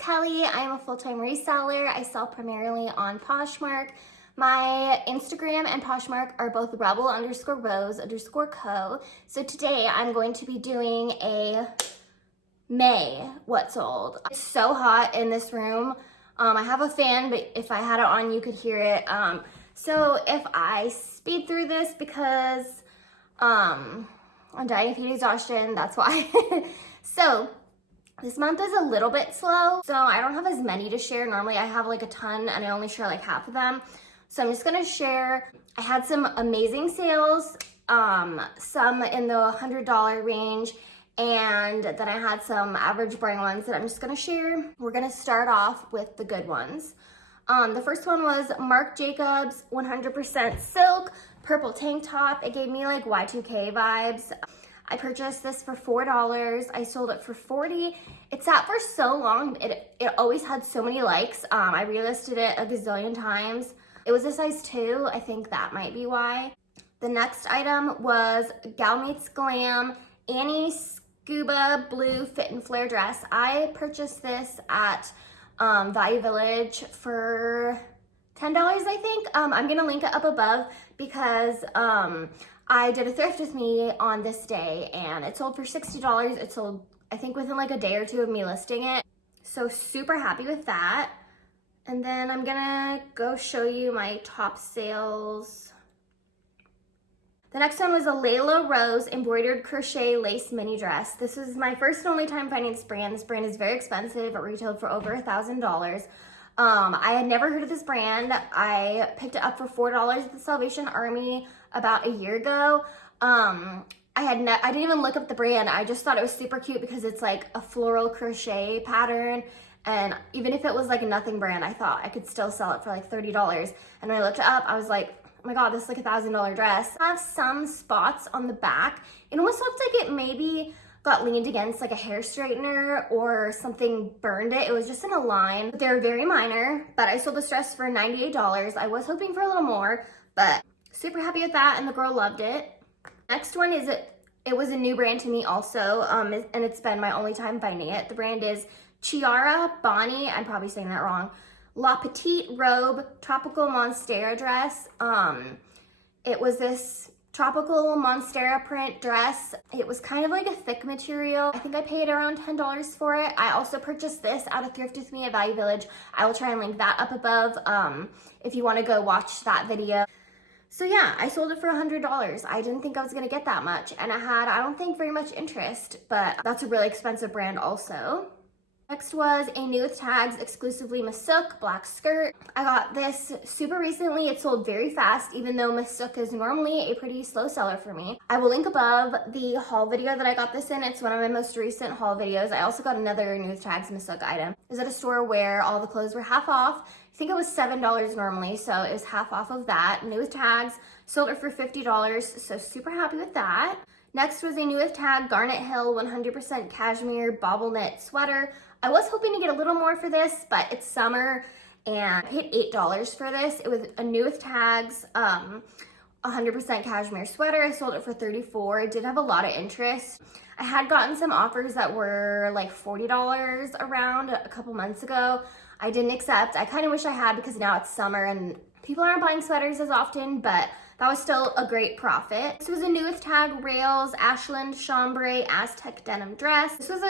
Kelly. I am a full-time reseller. I sell primarily on Poshmark. My Instagram and Poshmark are both rebel_rose_co. So today I'm going to be doing a May what sold. It's so hot in this room. I have a fan, but if I had it on, you could hear it. So if I speed through this because I'm dying of heat exhaustion, that's why. So this month is a little bit slow, so I don't have as many to share. Normally I have like a ton and I only share like half of them. So I'm just gonna share. I had some amazing sales, some in the $100 range, and then I had some average brand ones that I'm just gonna share. We're gonna start off with the good ones. The first one was Marc Jacobs 100% silk purple tank top. It gave me like Y2K vibes. I purchased this for $4. I sold it for $40. It sat for so long. It always had so many likes. I relisted it a gazillion times. It was a size 2. I think that might be why. The next item was Gal Meets Glam Annie Scuba Blue Fit and Flare dress. I purchased this at Value Village for $10, I think. I'm gonna link it up above because I did a thrift with me on this day and it sold for $60. It sold, I think, within like a day or two of me listing it. So super happy with that. And then I'm gonna go show you my top sales. The next one was a Layla Rose embroidered crochet lace mini dress. This is my first and only time finding this brand. This brand is very expensive. It retailed for over $1,000. I had never heard of this brand. I picked it up for $4 at the Salvation Army about a year ago. I didn't even look up the brand. I just thought it was super cute because it's like a floral crochet pattern. And even if it was like a nothing brand, I thought I could still sell it for like $30. And when I looked it up, I was like, oh my God, this is like $1,000 dress. I have some spots on the back. It almost looked like it maybe got leaned against like a hair straightener or something burned it. It was just in a line. They're very minor, but I sold this dress for $98. I was hoping for a little more, but super happy with that, and the girl loved it. Next one is, it was a new brand to me also, and it's been my only time finding it. The brand is Chiara Bonnie, I'm probably saying that wrong, La Petite Robe Tropical Monstera dress. It was this tropical Monstera print dress. It was kind of like a thick material. I think I paid around $10 for it. I also purchased this at a thrift with me at Value Village. I will try and link that up above if you want to go watch that video. So yeah, I sold it for $100. I didn't think I was gonna get that much, and I don't think, very much interest, but that's a really expensive brand also. Next was a new with tags exclusively Masook black skirt. I got this super recently. It sold very fast, even though Masook is normally a pretty slow seller for me. I will link above the haul video that I got this in. It's one of my most recent haul videos. I also got another new with tags Masook item. It was at a store where all the clothes were half off. I think it was $7 normally, so it was half off of that. New with tags, sold it for $50, so super happy with that. Next was a new with tag Garnet Hill 100% cashmere bobble knit sweater. I was hoping to get a little more for this, but it's summer and I paid $8 for this. It was a new with tags 100% cashmere sweater. I sold it for $34. It did have a lot of interest. I had gotten some offers that were like $40 around a couple months ago. I didn't accept. I kind of wish I had because now it's summer and people aren't buying sweaters as often, but that was still a great profit. This was a new with tag Rails Ashland Chambray Aztec denim dress. This was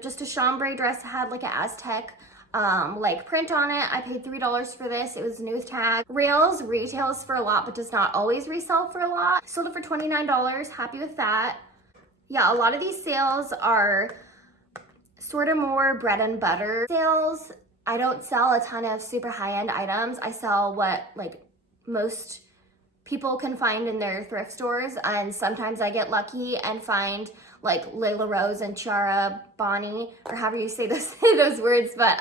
just a chambray dress that had like an Aztec like print on it. I paid $3 for this. It was new with tag. Rails retails for a lot but does not always resell for a lot. Sold it for $29. Happy with that. Yeah, a lot of these sales are sort of more bread and butter sales. I don't sell a ton of super high-end items. I sell what like most people can find in their thrift stores, and sometimes I get lucky and find like Layla Rose and Chiara Bonnie, or however you say those words, but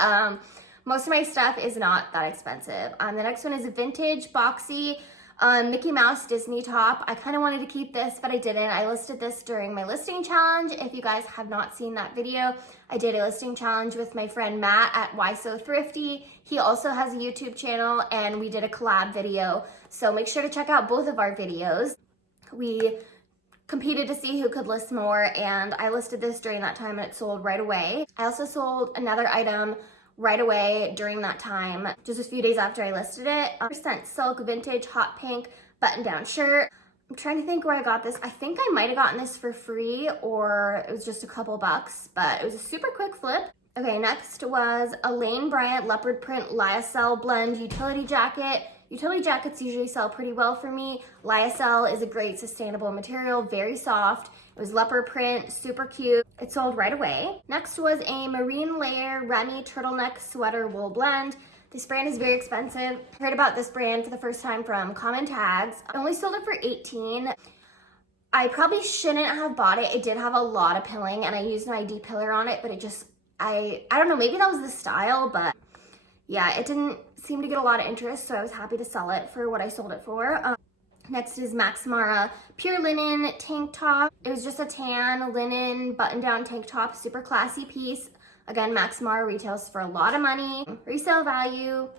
most of my stuff is not that expensive. The next one is a vintage boxy Mickey Mouse Disney top. I kind of wanted to keep this, but I didn't. I listed this during my listing challenge. If you guys have not seen that video, I did a listing challenge with my friend Matt at Why So Thrifty. He also has a YouTube channel and we did a collab video. So make sure to check out both of our videos. We competed to see who could list more, and I listed this during that time and it sold right away. I also sold another item right away during that time, just a few days after I listed it. 100% silk vintage hot pink button-down shirt. I'm trying to think where I got this. I think I might have gotten this for free or it was just a couple bucks, but it was a super quick flip. Okay, next was Elaine Bryant leopard print Lyocell blend utility jacket. Utility jackets usually sell pretty well for me. Lyocell is a great sustainable material, very soft. It was leopard print, super cute. It sold right away. Next was a marine layer Remy turtleneck sweater wool blend. This brand is very expensive. I heard about this brand for the first time from common tags. I only sold it for $18. I probably shouldn't have bought it. It did have a lot of pilling and I used an ID pillar on it, but it just, I don't know, maybe that was the style, but yeah, it didn't seem to get a lot of interest, so I was happy to sell it for what I sold it for. Next is Max Mara pure linen tank top. It was just a tan linen button-down tank top, super classy piece. Again, Max Mara retails for a lot of money. Resale value,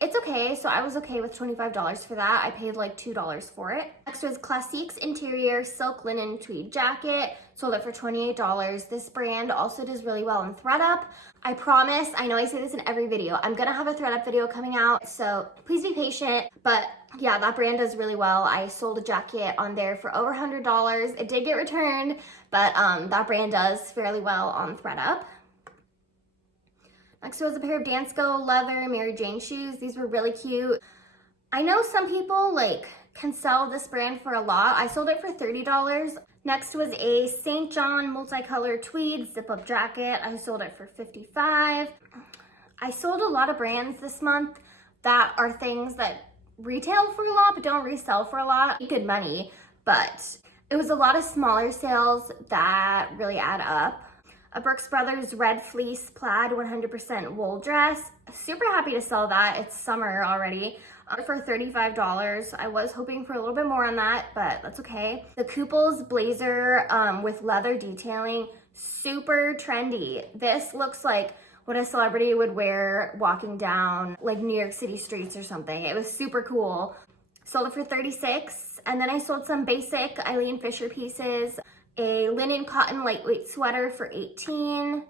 it's okay, so I was okay with $25 for that. I paid like $2 for it. Next was Classique's interior silk linen tweed jacket. Sold it for $28. This brand also does really well in Thredup. I promise, I know I say this in every video, I'm gonna have a Thredup video coming out, so please be patient. But yeah, that brand does really well. I sold a jacket on there for over $100. It did get returned, but that brand does fairly well on Thredup. Next was a pair of Dansko leather Mary Jane shoes. These were really cute. I know some people like can sell this brand for a lot. I sold it for $30. Next was a St. John multicolored tweed zip-up jacket. I sold it for $55. I sold a lot of brands this month that are things that retail for a lot but don't resell for a lot. Good money, but it was a lot of smaller sales that really add up. A Brooks Brothers red fleece plaid 100% wool dress. Super happy to sell that. It's summer already. For $35. I was hoping for a little bit more on that, but that's okay. The Kooples blazer with leather detailing, super trendy. This looks like what a celebrity would wear walking down like New York City streets or something. It was super cool. Sold it for $36. And then I sold some basic Eileen Fisher pieces. A linen cotton lightweight sweater for $18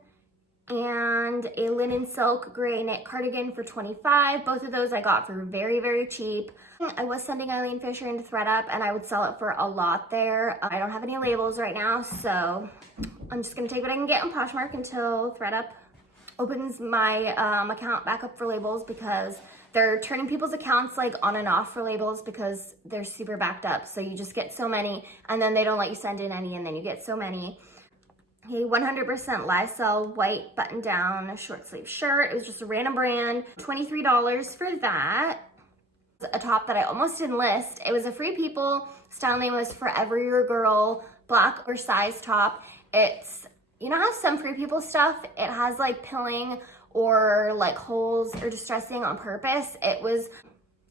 and a linen silk gray knit cardigan for $25. Both of those I got for very, very cheap. I was sending Eileen Fisher into Thredup and I would sell it for a lot there. I don't have any labels right now, so I'm just gonna take what I can get on Poshmark until Thredup opens my account back up for labels, because they're turning people's accounts like on and off for labels because they're super backed up. So you just get so many and then they don't let you send in any and then you get so many. A 100% Lyocell white button down short sleeve shirt. It was just a random brand. $23 for that. A top that I almost didn't list. It was a Free People. Style name was Forever Your Girl. Black or size top. It's, you know how some Free People stuff, it has like pilling or like holes or distressing on purpose. It was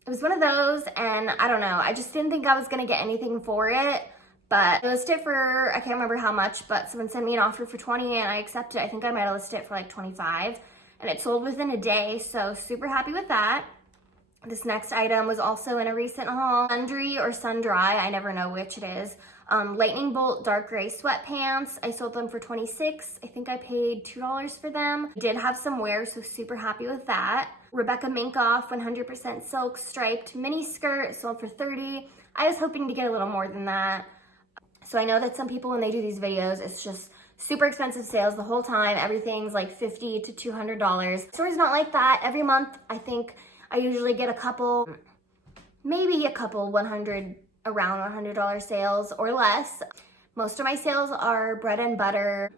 one of those, and I don't know, I just didn't think I was gonna get anything for it, but I listed it for, I can't remember how much, but someone sent me an offer for 20 and I accepted. I think I might have listed it for like 25, and it sold within a day, so super happy with that. This next item was also in a recent haul. Sundry or Sundry, I never know which it is. Lightning Bolt dark gray sweatpants. I sold them for $26. I think I paid $2 for them. I did have some wear, so super happy with that. Rebecca Minkoff 100% silk striped mini skirt, sold for $30. I was hoping to get a little more than that. So I know that some people, when they do these videos, it's just super expensive sales the whole time. Everything's like $50 to $200. Story's not like that. Every month, I think I usually get a couple, maybe a couple around $100 sales or less. Most of my sales are bread and butter,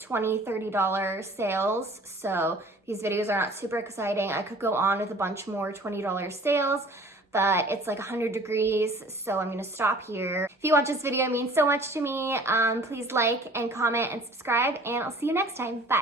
$20, $30 sales. So these videos are not super exciting. I could go on with a bunch more $20 sales, but it's like 100 degrees, so I'm gonna stop here. If you watch this video, it means so much to me. Please like and comment and subscribe, and I'll see you next time. Bye.